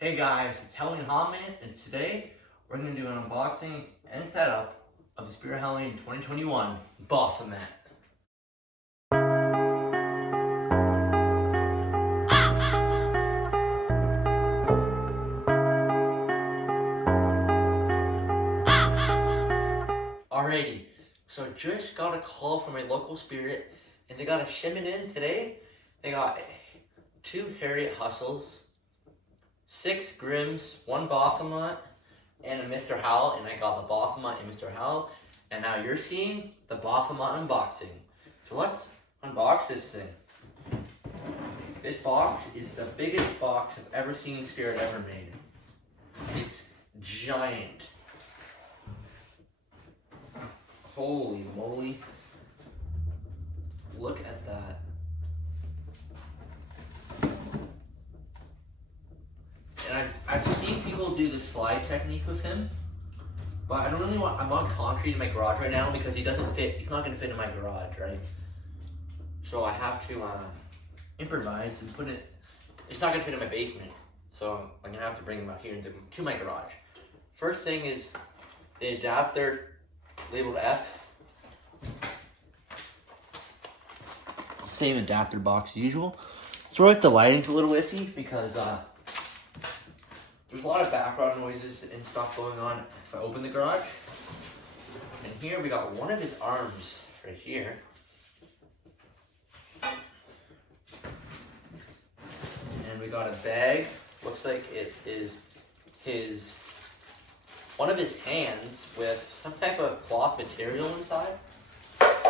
Hey guys, it's Halloween Baphomet, and today we're going to do an unboxing and setup of the Spirit Halloween 2021 Baphomet. Alrighty, so just got a call from a local spirit, and they got a shipment in today. They got 2 Harriet Hustles, 6 Grims, 1 Baphomet, and a Mr. Howl, and I got the Baphomet and Mr. Howl, and now you're seeing the Baphomet unboxing. So let's unbox this thing. This box is the biggest box I've ever seen Spirit ever made. It's giant. Holy moly. Look at that. And I've seen people do the slide technique with him, but I don't really want, I'm on concrete in my garage right now because he doesn't fit, he's not gonna fit in my garage, right? So I have to improvise and put it, it's not gonna fit in my basement. So I'm gonna have to bring him out here to my garage. First thing is the adapter labeled F. Same adapter box as usual. Sorry if the lighting's a little iffy because there's a lot of background noises and stuff going on if I open the garage. And here we got one of his arms right here. And we got a bag. Looks like it is one of his hands with some type of cloth material inside. Let's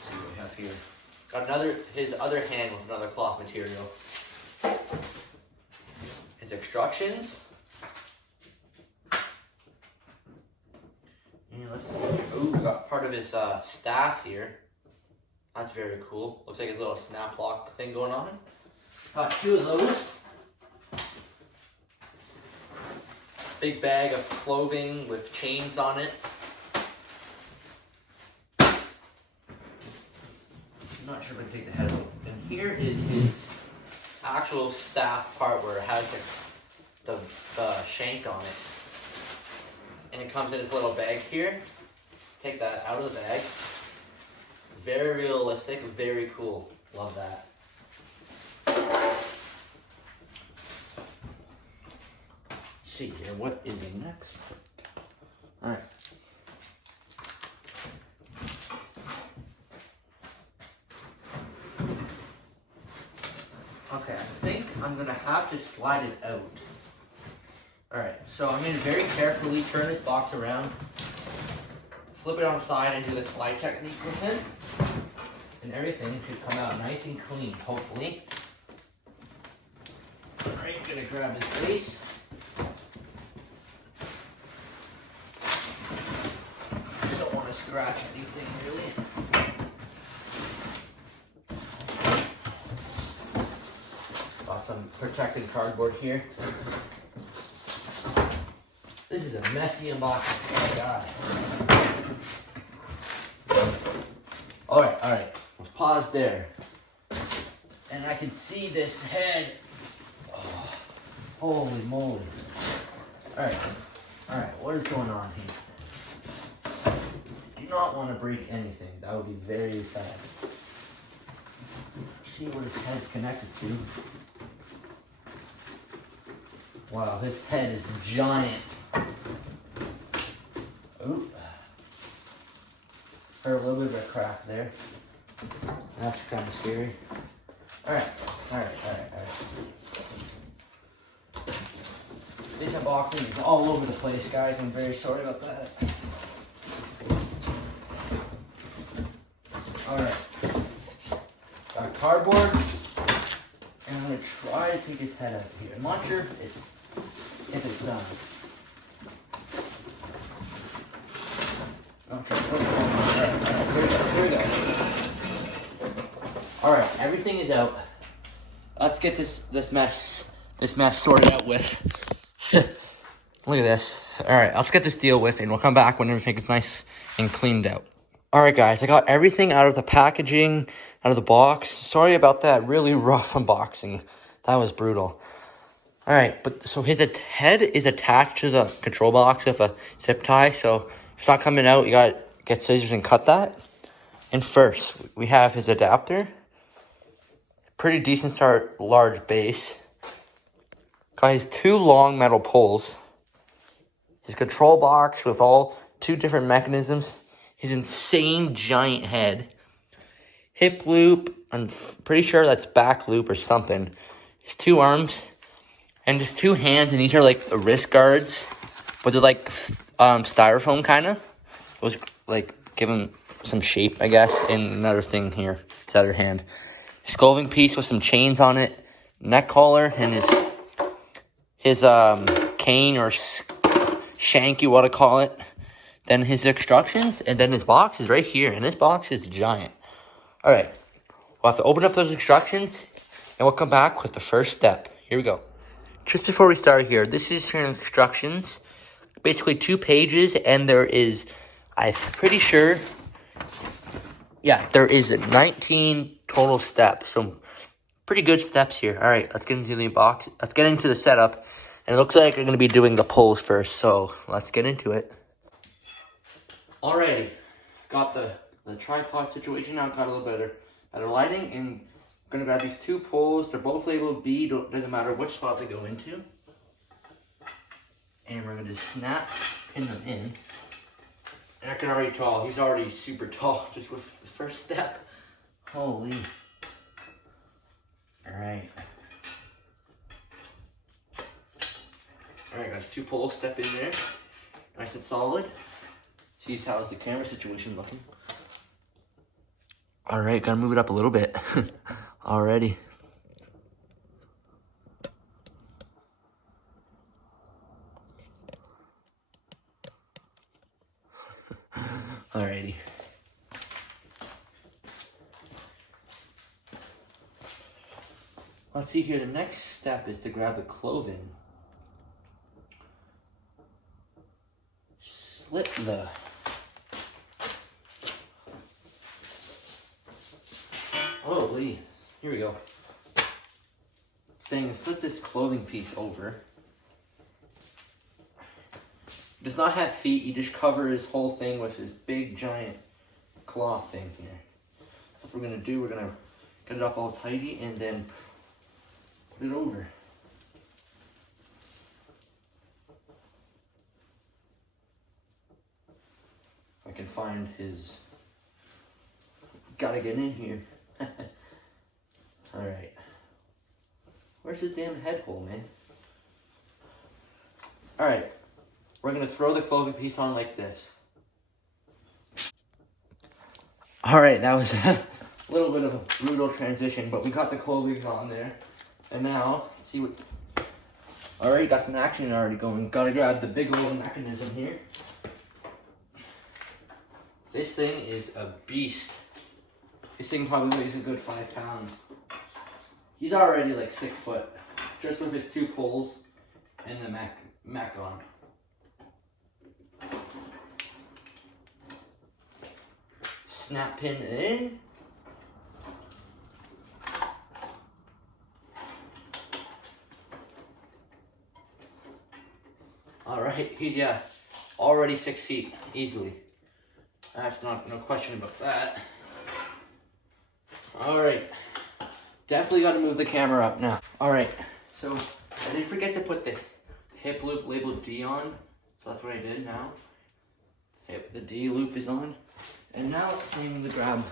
see what we have here. Got his other hand with another cloth material. His instructions. And let's see here. Ooh, we got part of his staff here. That's very cool. Looks like his little snap lock thing going on. Got 2 of those. Big bag of clothing with chains on it. I'm not sure if I can take the head out. And here is his actual staff part where it has the shank on it. And it comes in this little bag here. Take that out of the bag. Very realistic, very cool. Love that. Let's see here, what is next? Alright. Okay, I think I'm gonna have to slide it out. Alright, so I'm gonna very carefully turn this box around, flip it on the side, and do the slide technique with him. And everything should come out nice and clean, hopefully. Alright, I'm gonna grab his base. Don't want to scratch anything really. Got some protected cardboard here. This is a messy unboxing. Oh my god. Alright. Let's pause there. And I can see this head. Oh, holy moly. Alright, what is going on here? Do not want to break anything. That would be very sad. See what his head's connected to. Wow, his head is giant. Ooh. Heard a little bit of a crack there. That's kind of scary. Alright. This unboxing is all over the place, guys. I'm very sorry about that. Alright. Got cardboard. And I'm going to try to take his head out of here. I'm not sure if it's done. Not sure. Here we go. Alright, everything is out. Let's get this mess sorted out with. Look at this. Alright, let's get this deal with, and we'll come back when everything is nice and cleaned out. Alright guys, I got everything out of the packaging, out of the box. Sorry about that really rough unboxing. That was brutal. All right, but so his head is attached to the control box with a zip tie. So if it's not coming out, you gotta get scissors and cut that. And first, we have his adapter. Pretty decent start, large base. Got his 2 long metal poles. His control box with all 2 different mechanisms. His insane giant head. Hip loop, I'm pretty sure that's back loop or something. His 2 arms. And just 2 hands, and these are like the wrist guards. But they're like styrofoam kind of. It was like give him some shape, I guess. And another thing here, his other hand. Sculving piece with some chains on it. Neck collar and his cane or shank, you want to call it. Then his instructions, and then his box is right here. And this box is giant. All right, we'll have to open up those instructions, and we'll come back with the first step. Here we go. Just before we start here, this is your instructions. Basically 2 pages, and there is, I'm pretty sure, yeah, there is 19 total steps. So pretty good steps here. All right, let's get into the box. Let's get into the setup. And it looks like I'm going to be doing the poles first, so let's get into it. Alrighty, got the tripod situation now. Got a little better lighting, and I'm going to grab these 2 poles. They're both labeled B, doesn't matter which spot they go into. And we're going to just pin them in. And I can already tell, he's already super tall just with the first step. Holy. Alright. Alright guys, 2 poles, step in there. Nice and solid. See how's the camera situation looking. Alright, gotta move it up a little bit. Already. Alrighty. Let's see here, the next step is to grab the clothing. Slip the holy, here we go. Saying slip this clothing piece over. He does not have feet, you just cover his whole thing with his big giant cloth thing here. That's what we're gonna do, we're gonna get it up all tidy and then put it over. If I can find his, gotta get in here. Alright. Where's his damn head hole, man? Alright. We're gonna throw the clothing piece on like this. Alright, that was a little bit of a brutal transition, but we got the clothing on there. And now, let's see what... Alright, got some action already going. Gotta grab the big old mechanism here. This thing is a beast. This thing probably weighs a good 5 pounds. He's already like 6 foot, just with his 2 poles and the mech on. Snap pin in. Alright, yeah, already 6 feet, easily. That's no question about that. Alright, definitely got to move the camera up now. Alright, so I did forget to put the hip loop labeled D on, so that's what I did now. The D loop is on. And now it's time to grab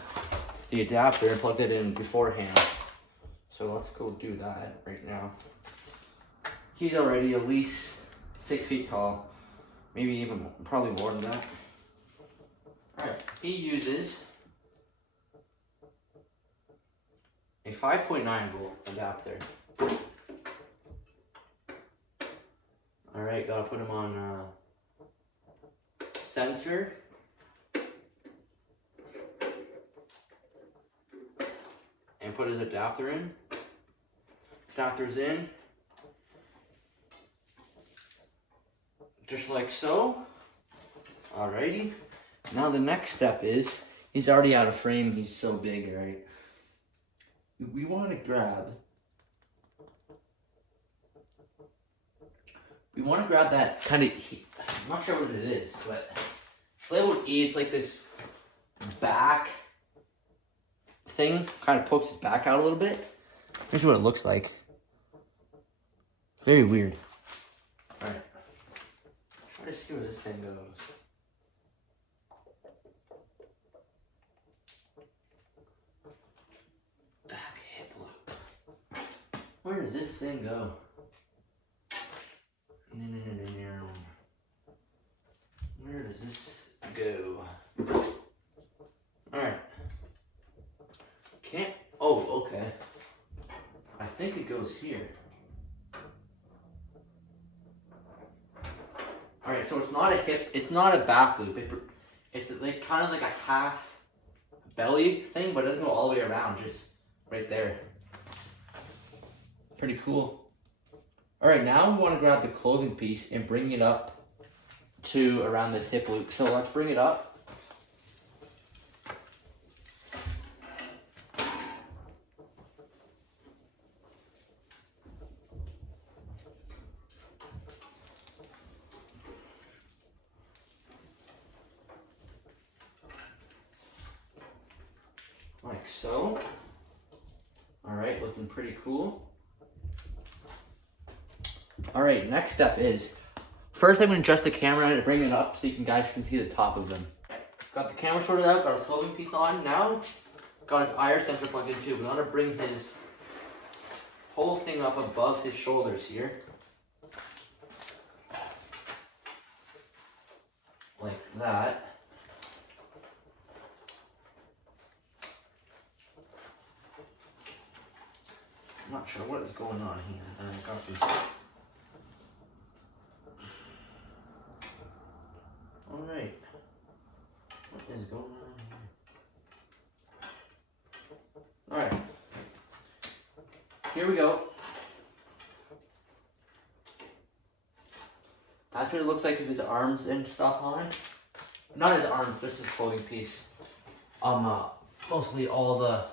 the adapter and plug it in beforehand. So let's go do that right now. He's already at least 6 feet tall, maybe even probably more than that. Alright, he uses a 5.9 volt adapter. Alright, gotta put him on sensor. And put his adapter in. Adapter's in. Just like so. Alrighty. Now the next step is, he's already out of frame, he's so big, right? We want to grab We want to grab that kind of, I'm not sure what it is, but it's labeled E. It's like this back thing, kind of pokes his back out a little bit. Here's what it looks like. Very weird. Alright. Try to see where this thing goes. Back hip loop. Where does this thing go? Where does this go? Alright. Can't. Oh, okay. I think it goes here. Alright, so it's not a hip, it's not a back loop. It's like kind of like a half belly thing, but it doesn't go all the way around, just right there. Pretty cool. Alright, now we want to grab the clothing piece and bring it up to around this hip loop. So let's bring it up. Like so. Alright, looking pretty cool. Alright, next step is, first I'm going to adjust the camera and bring it up so you guys can see the top of him. Got the camera sorted out, got his clothing piece on. Now, got his IR sensor plugged in too. We want to bring his whole thing up above his shoulders here. Like that. I'm not sure what is going on here. I got this. Alright. What is going on here? Alright. Here we go. That's what it looks like with his arms and stuff on. Not his arms, just his clothing piece. Mostly all the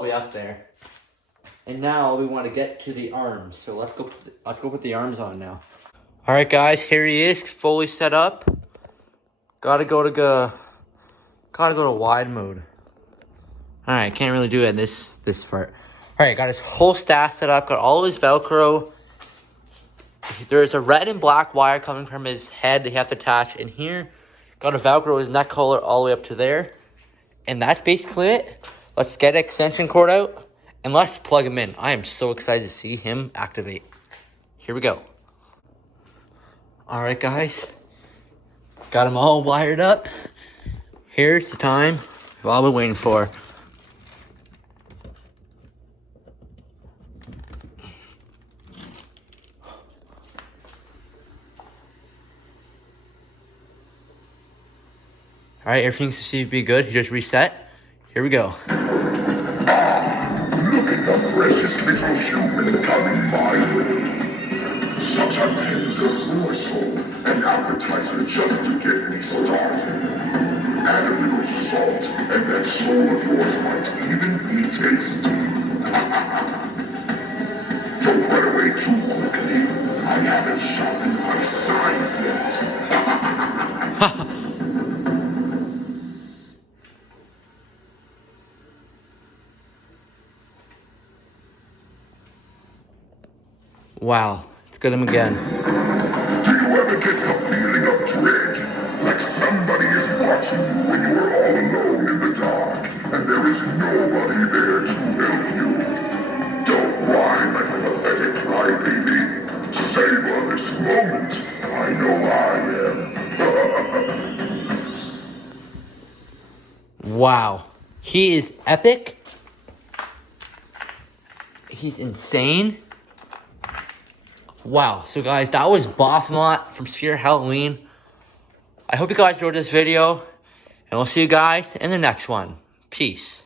way up there. And now we want to get to the arms. So let's go put the arms on now. All right, guys, here he is, fully set up. Gotta go to wide mode. All right, can't really do it in this part. All right, got his whole staff set up. Got all his Velcro. There's a red and black wire coming from his head that you have to attach in here. Got to Velcro his neck collar all the way up to there. And that's basically it. Let's get an extension cord out and let's plug him in. I am so excited to see him activate. Here we go. All right, guys. Got him all wired up. Here's the time we've all been waiting for. All right, everything seems to be good. He just reset. Here we go. Look at the precious little human coming my way. Such a tender morsel, an appetizer just to get me started. Add a little salt, and that soul of yours might even be tasty. Don't run away too quickly. I haven't sharpened my scythe yet. Wow, let's get him again. Do you ever get the feeling of dread? Like somebody is watching you when you are all alone in the dark, and there is nobody there to help you. Don't whine like a pathetic crybaby. Savor this moment. I know I am. Wow, he is epic. He's insane. Wow, so guys, that was Baphomet from Sphere Halloween. I hope you guys enjoyed this video, and we'll see you guys in the next one. Peace.